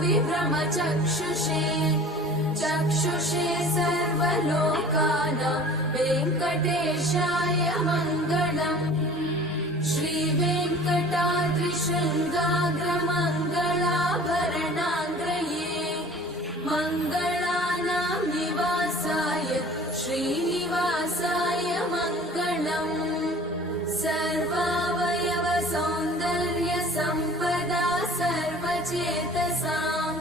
विभ्रमचक्षुषे चक्षुषे सर्वलोकानां वेङ्कटेशाय मङ्गलम्। श्रीवेङ्कटाद्रिशृङ्गाग्रमङ्गलाभरणाङ्ग्रये मङ्गलानां निवासाय श्रीनिवासाय मङ्गलम्। सर्वावयव सौन्दर्य सम्पदा सर्वचेतसां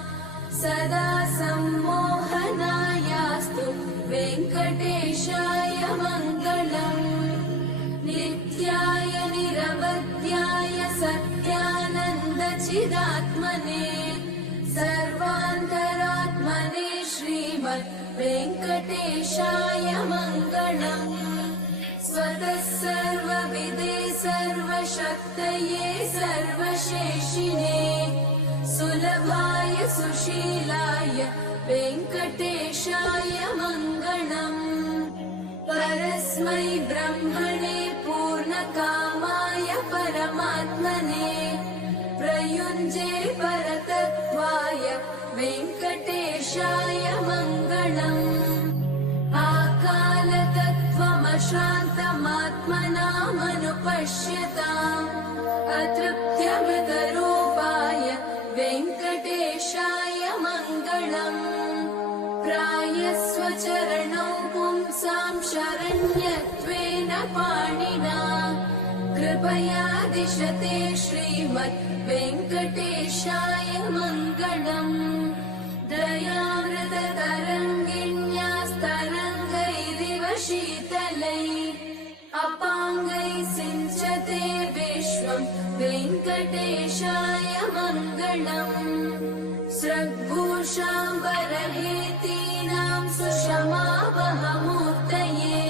सदा सम्मोहनायास्तु वेङ्कटेशाय मङ्गलम्। नित्याय निरवध्याय सत्यानन्दचिदात्मने सर्वान्तरात्मने श्रीमद् वेङ्कटेशाय मङ्गलम्। स्वतः सर्वविदे सर्वशक्तये सर्वशेषिणे सुलभाय सुशीलाय वेङ्कटेशाय मङ्गलम्। परस्मै ब्रह्मणे पूर्णकामाय परमात्मने प्रयुञ्जे परतत्त्वाय वेङ्कटेशाय मङ्गलम्। आकालतत्त्वमशान्तमात्मनामनुपश्यताम् अतृप्त्यमृतरूपाय वेङ्कटेशाय मङ्गलम्। प्रायस्वचरणौ पुंसां शरण्यत्वेन पाणिना कृपया दिशते श्रीमद् वेङ्कटेशाय मङ्गलम्। दयामृततरङ्गिण्यास्तरङ्गैरिव शीतलैः अपाङ्गैः सिञ्चते विश्वं वेङ्कटेशाय मङ्गलम्। स्रग्भूषाम्बरहेतीनां सुषमावहमूर्तये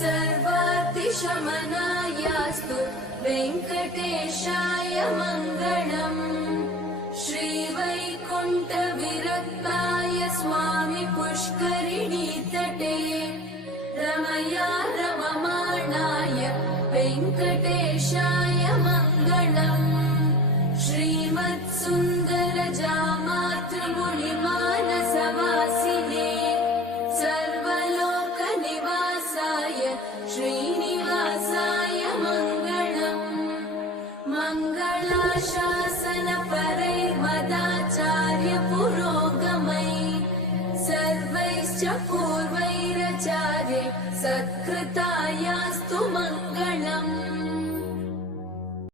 सर्वातिशमनायास्तु वेङ्कटेशाय मङ्गलम्। श्रीवैकुण्ठविरक्ताय स्वामि पुष्करिणीतटे रमया रममाणाय वेङ्कटेशाय मङ्गलम्। श्रीमत्सुन्दरजामातृमुनिमानसवासिने सर्वलोकनिवासाय श्रीनिवासाय मङ्गलम्। मङ्गलाशासनपरैर्मदाचार्यपुरोगमैः सर्वैश्च पूर्वैराचार्यैः सत्कृतायास्तु मङ्गलम्।